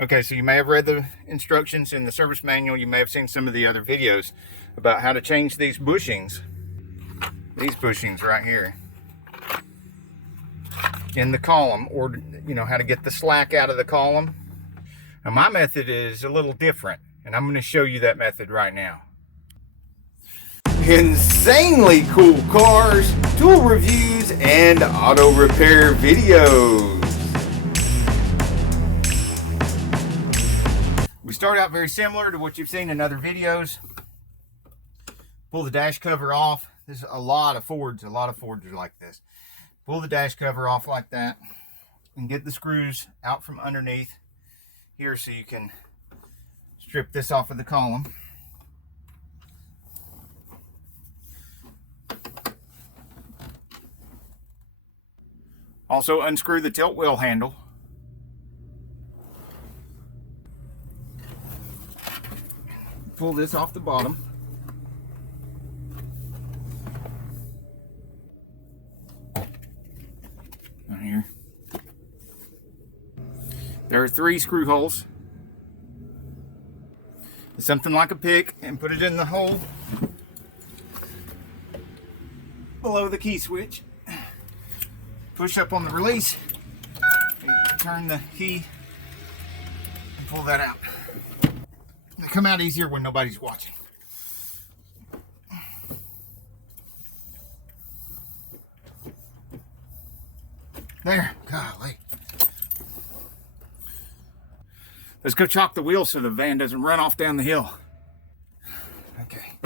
Okay, so you may have read the instructions in the service manual. You may have seen some of the other videos about how to change these bushings. These bushings right here in the column, or how to get the slack out of the column. Now my method is a little different, and I'm going to show you that method right now. Insanely cool cars, tool reviews, and auto repair videos. We start out very similar to what you've seen in other videos. Pull the dash cover off. There's a lot of Fords are like this. Pull the dash cover off like that and get the screws out from underneath here so you can strip this off of the column. Also unscrew the tilt wheel handle. Pull this off the bottom. Down here. There are 3 screw holes. Something like a pick, and put it in the hole below the key switch. Push up on the release, turn the key, and pull that out. They come out easier when nobody's watching. There, golly. Let's go chalk the wheels so the van doesn't run off down the hill. Okay.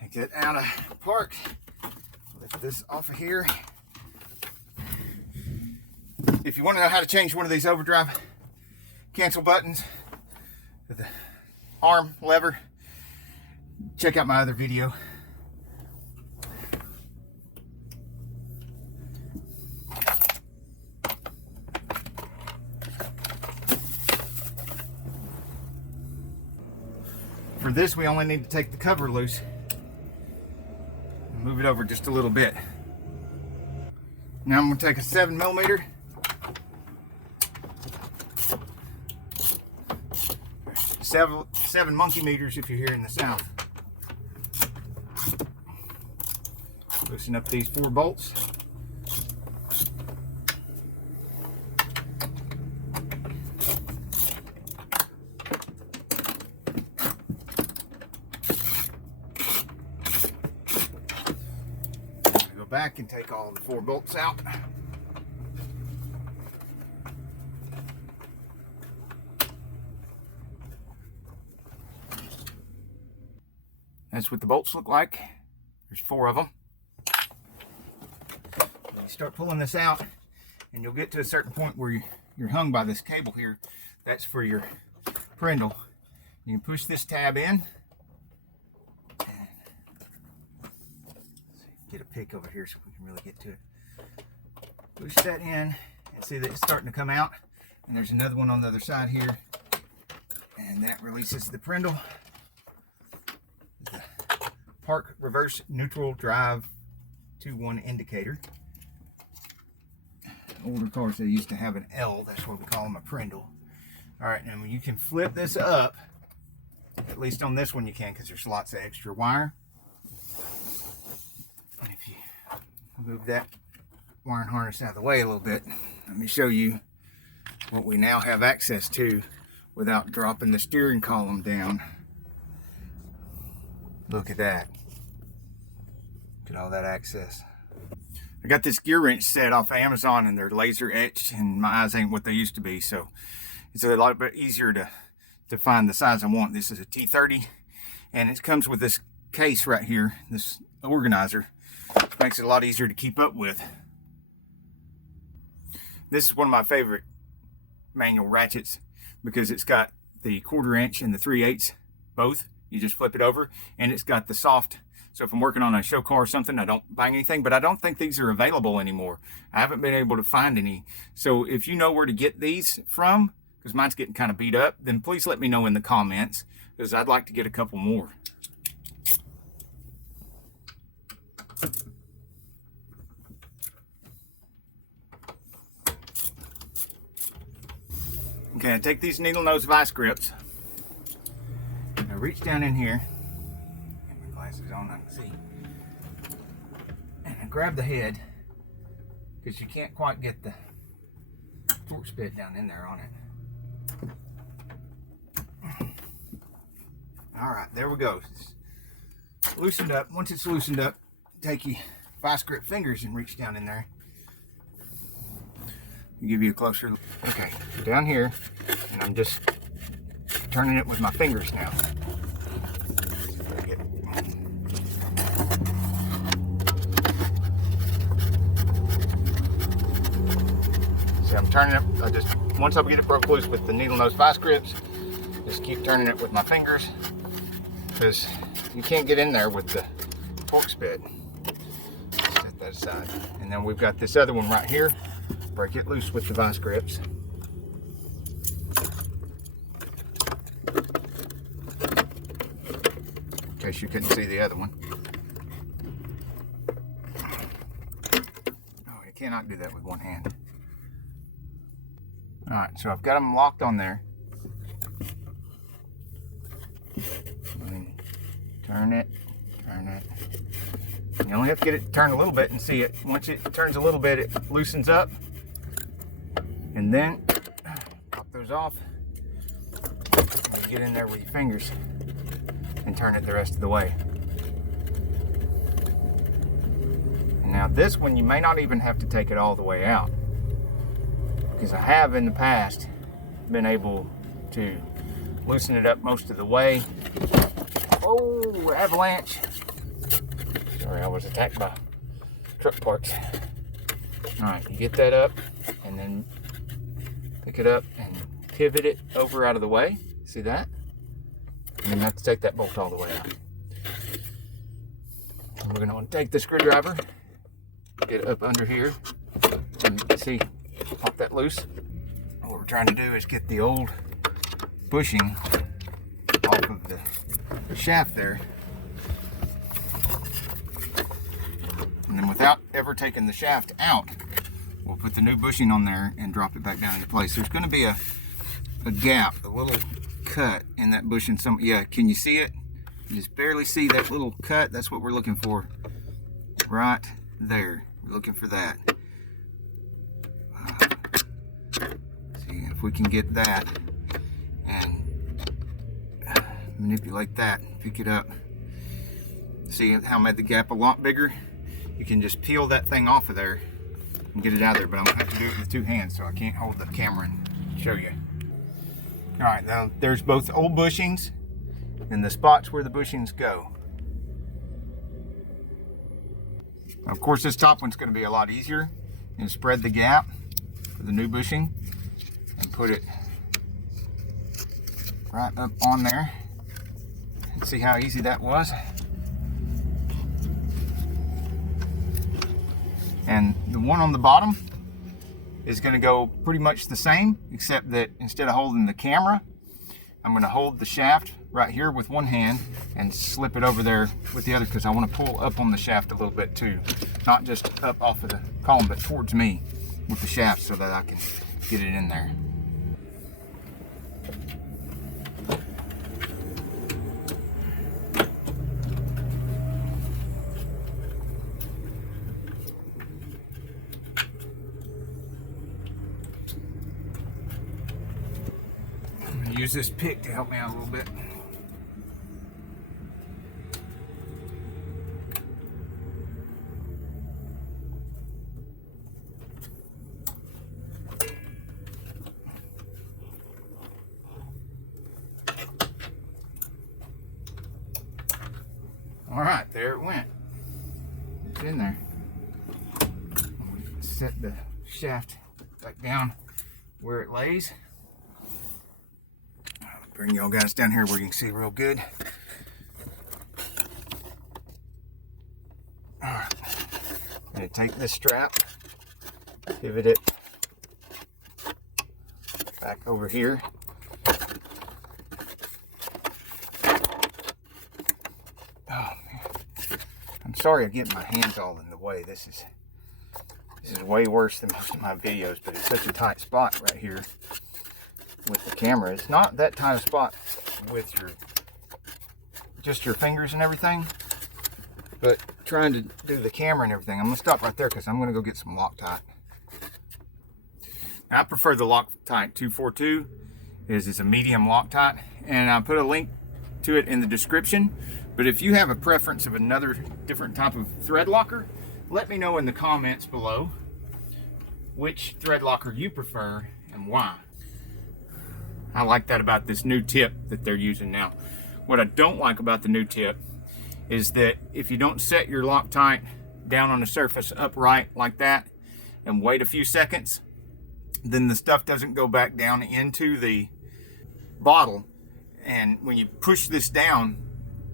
Take it out of park. Lift this off of here. If you want to know how to change one of these overdrive cancel buttons with the arm lever, check out my other video. For this, we only need to take the cover loose and move it over just a little bit. Now I'm going to take a 7mm. Seven monkey meters if you're here in the South. Loosen up these 4 bolts. Go back and take all the 4 bolts out. That's what the bolts look like. There's 4 of them. You start pulling this out, and you'll get to a certain point where you're hung by this cable here. That's for your prindle. You can push this tab in. Get a pick over here so we can really get to it. Push that in, and see that it's starting to come out. And there's another one on the other side here. And that releases the prindle. The park reverse neutral drive 2-1 indicator. Older cars, they used to have an L. That's what we call them, a prindle. All right, now you can flip this up. At least on this one you can, because there's lots of extra wire. And if you move that wiring harness out of the way a little bit, let me show you what we now have access to without dropping the steering column down. Look at that. Look at all that access. I got this gear wrench set off Amazon, and they're laser etched, and my eyes ain't what they used to be, so it's a lot bit easier to find the size I want. This is a T30, and it comes with this case right here, this organizer. It makes it a lot easier to keep up with. This is one of my favorite manual ratchets because it's got the 1/4 inch and the 3/8 both. You just flip it over, and it's got the soft. So if I'm working on a show car or something, I don't bang anything, but I don't think these are available anymore. I haven't been able to find any. So if you know where to get these from, because mine's getting kind of beat up, then please let me know in the comments, because I'd like to get a couple more. Okay, I take these needle nose vice grips. I reach down in here. Get my glasses on, I can see. And I grab the head, because you can't quite get the torque spit down in there on it. Alright, there we go. It's loosened up. Once it's loosened up, take your vice grip fingers and reach down in there. I'll give you a closer look. Okay, down here, and I'm just turning it with my fingers now. See, I'm turning it, once I get it broke loose with the needle nose vice grips, just keep turning it with my fingers, because you can't get in there with the torque spit. Set that aside. And then we've got this other one right here. Break it loose with the vice grips. In case you couldn't see the other one. Oh, you cannot do that with one hand. Alright, so I've got them locked on there. Turn it, turn it. You only have to get it to turn a little bit and see it. Once it turns a little bit, it loosens up. And then pop those off. And get in there with your fingers and turn it the rest of the way. And now this one, you may not even have to take it all the way out, because I have in the past been able to loosen it up most of the way. Oh, avalanche. Sorry, I was attacked by truck parts. Alright, you get that up and then pick it up and pivot it over out of the way. See that? And then you have to take that bolt all the way out. And we're going to want to take the screwdriver, get it up under here, and see, pop that loose. What we're trying to do is get the old bushing off of the shaft there. And then without ever taking the shaft out, we'll put the new bushing on there and drop it back down into place. There's going to be a gap, a little cut in that bushing. Yeah, can you see it? You just barely see that little cut. That's what we're looking for. Right there. We're looking for that. See if we can get that and manipulate that, pick it up. See how I made the gap a lot bigger? You can just peel that thing off of there and get it out of there, but I'm gonna have to do it with two hands, so I can't hold the camera and show you. All right, now there's both old bushings and the spots where the bushings go. Of course, this top one's gonna be a lot easier. And spread the gap for the new bushing and put it right up on there. And see how easy that was? And the one on the bottom is going to go pretty much the same, except that instead of holding the camera, I'm going to hold the shaft right here with one hand and slip it over there with the other, because I want to pull up on the shaft a little bit too. Not just up off of the column, but towards me with the shaft, so that I can get it in there. Use this pick to help me out a little bit. All right, there it went. It's in there. Set the shaft back down where it lays. Bring y'all guys down here where you can see real good. All right, I'm gonna take this strap, pivot it back over here. Oh man, I'm sorry I get my hands all in the way. This is way worse than most of my videos, but it's such a tight spot right here. with the camera. It's not that tight a spot with just your fingers and everything, but trying to do the camera and everything. I'm gonna stop right there because I'm gonna go get some Loctite. I prefer the Loctite 242. It's a medium Loctite, and I'll put a link to it in the description. But if you have a preference of another different type of thread locker, let me know in the comments below which thread locker you prefer and why. I like that about this new tip that they're using now. What I don't like about the new tip is that if you don't set your Loctite down on the surface upright like that and wait a few seconds, then the stuff doesn't go back down into the bottle, and when you push this down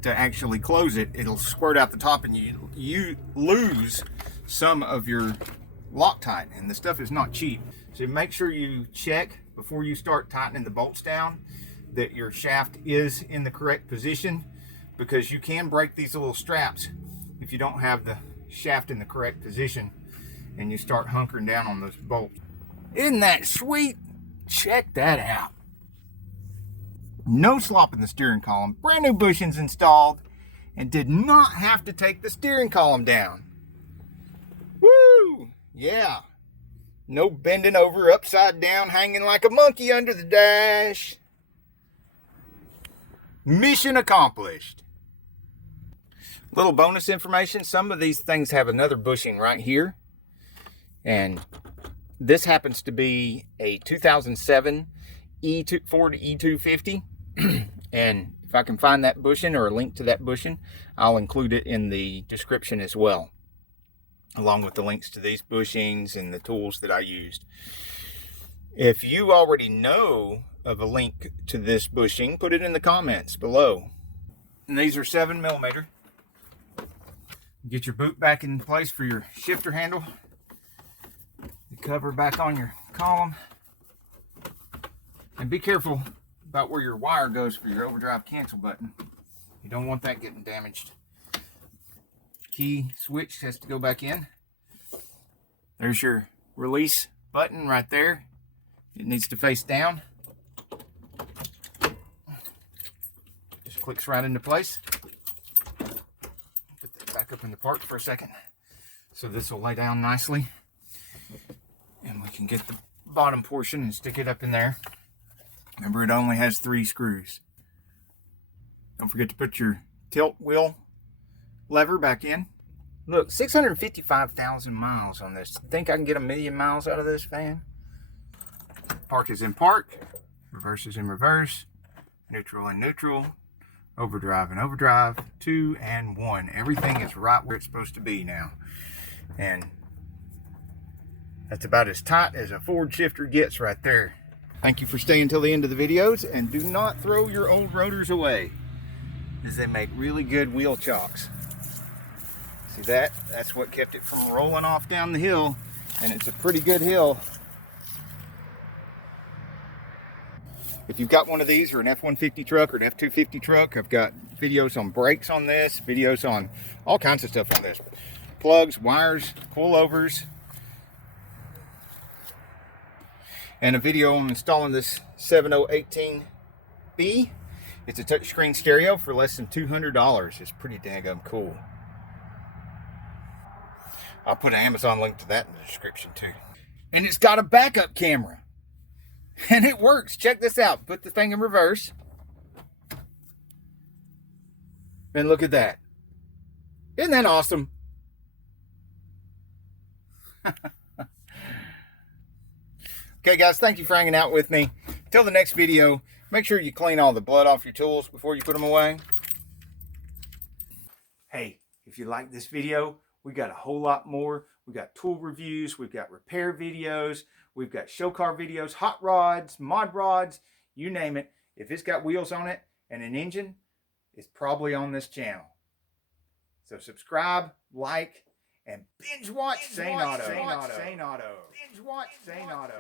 to actually close it, it'll squirt out the top and you lose some of your Loctite, and the stuff is not cheap. So make sure you check before you start tightening the bolts down that your shaft is in the correct position, because you can break these little straps if you don't have the shaft in the correct position and you start hunkering down on those bolts. Isn't that sweet? Check that out. No slop in the steering column, brand new bushings installed, and did not have to take the steering column down. Woo! Yeah. No bending over upside down, hanging like a monkey under the dash. Mission accomplished. Little bonus information, some of these things have another bushing right here, and this happens to be a 2007 Ford E250. And if I can find that bushing or a link to that bushing, I'll include it in the description as well, along with the links to these bushings and the tools that I used. If you already know of a link to this bushing, put it in the comments below. And these are 7mm. Get your boot back in place for your shifter handle. The cover back on your column. And be careful about where your wire goes for your overdrive cancel button. You don't want that getting damaged. Key switch has to go back in. There's your release button right there. It needs to face down. Just clicks right into place. Put that back up in the park for a second. So this will lay down nicely. And we can get the bottom portion and stick it up in there. Remember, it only has 3 screws. Don't forget to put your tilt wheel lever back in. Look, 655,000 miles on this. Think I can get 1,000,000 miles out of this van? Park is in park. Reverse is in reverse. Neutral in neutral. Overdrive in overdrive. 2 and 1. Everything is right where it's supposed to be now. And that's about as tight as a Ford shifter gets right there. Thank you for staying till the end of the videos, and do not throw your old rotors away, as they make really good wheel chocks. See that? That's what kept it from rolling off down the hill, and it's a pretty good hill. If you've got one of these, or an F150 truck or an F250 truck, I've got videos on brakes on this, videos on all kinds of stuff on this. Plugs, wires, coilovers, and a video on installing this 7018B. It's a touchscreen stereo for less than $200. It's pretty daggum cool. I'll put an Amazon link to that in the description too. And it's got a backup camera. And it works. Check this out. Put the thing in reverse. And look at that. Isn't that awesome? Okay guys, thank you for hanging out with me. Till the next video, make sure you clean all the blood off your tools before you put them away. Hey, if you like this video, we got a whole lot more. We got tool reviews, we've got repair videos, we've got show car videos, hot rods, mod rods, you name it. If it's got wheels on it and an engine, it's probably on this channel. So subscribe, like, and binge watch Saneauto. Binge watch Saneauto.